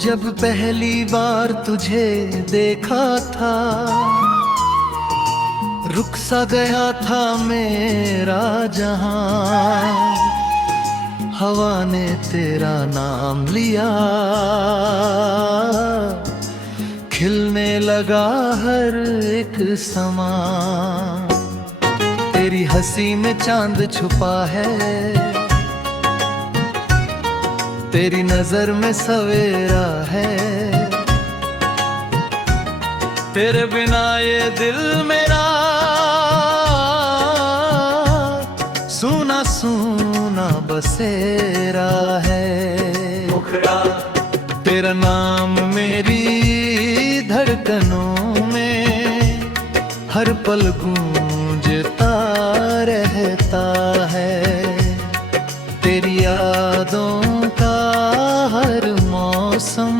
जब पहली बार तुझे देखा था, रुक सा गया था मेरा जहां। हवा ने तेरा नाम लिया, खिलने लगा हर एक समा। तेरी हंसी में चांद छुपा है, तेरी नजर में सवेरा है। तेरे बिना ये दिल मेरा सूना सूना बसेरा है। तेरा नाम मेरी धड़कनों में हर पल गूंजता रहता है। तेरी यादों का हर मौसम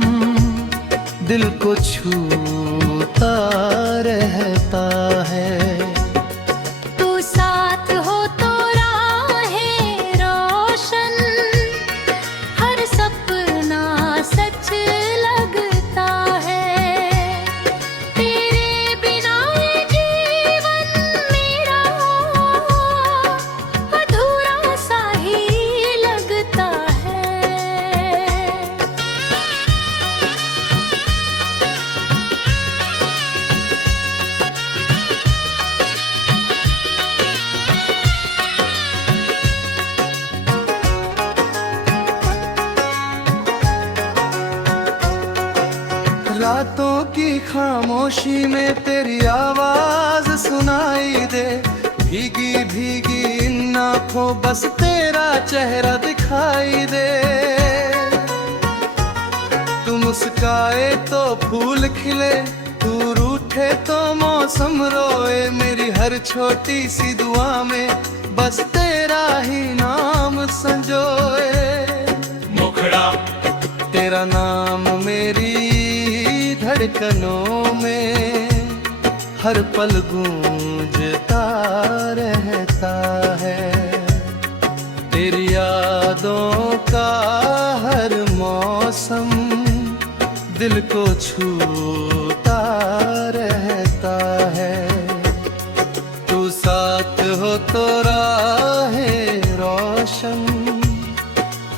दिल को छूता रहता है। तू साथ हो तो राहें रोशन, हर सपना सच लगता है। तेरे बिना ये जीवन मेरा अधूरा सा ही लगता है। रातों की खामोशी में तेरी आवाज सुनाई दे। भीगी भीगी इन आँखों बस तेरा चेहरा दिखाई दे। तू मुस्काए तो फूल खिले, तू रूठे तो मौसम रोए। मेरी हर छोटी सी दुआ में बस तेरा ही नाम संजोए। मुखड़ा तेरा नाम मेरी धड़कनों में हर पल गूंजता रहता है। तेरी यादों का हर मौसम दिल को छूता रहता है। तू साथ हो तो राहें रोशन,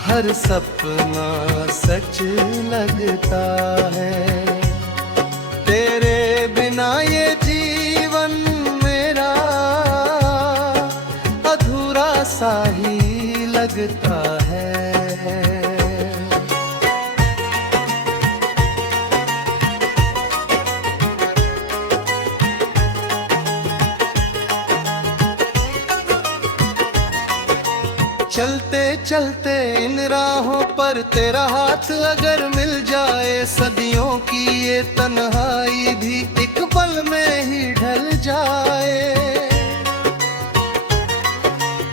हर सपना सच लगता है। तेरे बिना ये जीवन मेरा अधूरा सा ही लगता है। चलते चलते इन राहों पर तेरा हाथ अगर मिल जाए, सदियों की ये तन्हाई भी एक पल में ही ढल जाए।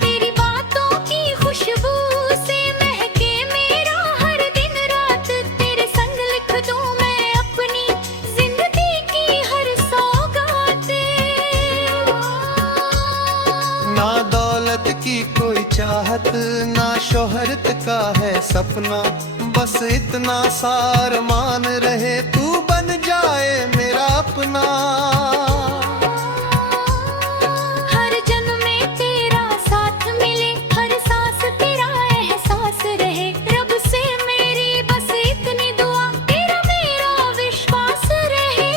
तेरी बातों की खुशबू से महके मेरा हर दिन रात। तेरे संग लिख दूं मैं अपनी जिंदगी की हर सौगातें। ना दौलत की कोई चाहत, ना शोहरत का है सपना। बस इतना सार मान रहे, तू बन जाए मेरा अपना। हर जन्म में तेरा साथ मिले, हर सांस तेरा एहसास रहे। रब से मेरी बस इतनी दुआ, तेरा मेरा विश्वास रहे।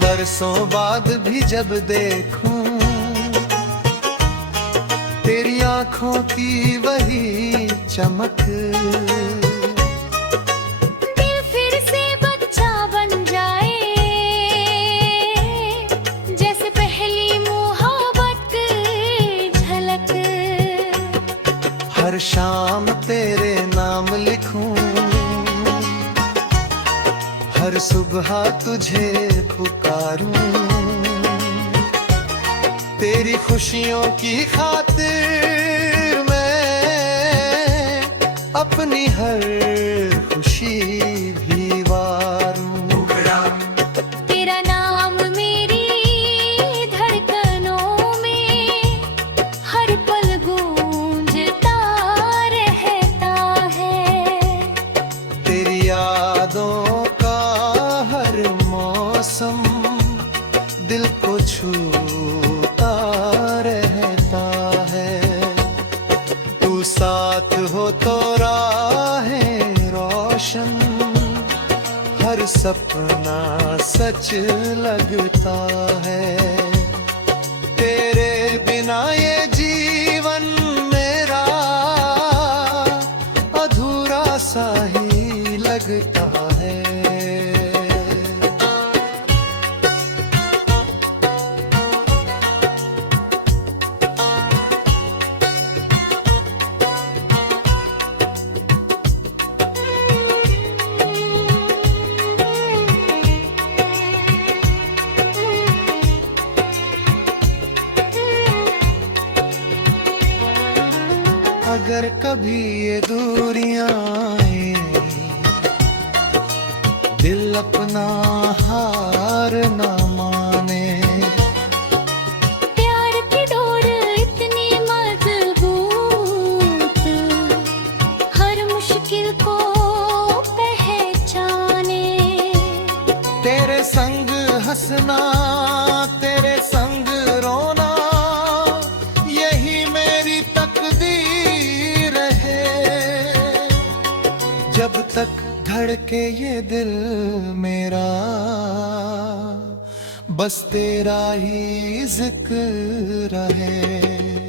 बरसों बाद भी जब देखूं तेरी आंखों की वही चमक, दिल फिर से बच्चा बन जाए। जैसे पहली मोहब्बत झलक। हर शाम तेरे नाम लिखूं, हर सुबह तुझे पुकारूं। तेरी खुशियों की खातिर मैं अपनी हर खुशी भी वारूं। तेरा नाम मेरी धड़कनों में हर पल गूंजता रहता है। दिल को छूता रहता है। तू साथ हो तो राहें रोशन, हर सपना सच लगता है। तेरे बिना ये जीवन मेरा अधूरा सा ही लगता है। अगर कभी ये दूरियां आए, दिल अपना हार ना माने। प्यार की डोर इतनी मजबूत, हर मुश्किल को पहचाने। तेरे संग हंसना, तेरे संग रोना, यही मेरी तकदीर है। जब तक धड़के ये दिल मेरा, बस तेरा ही जिक्र है।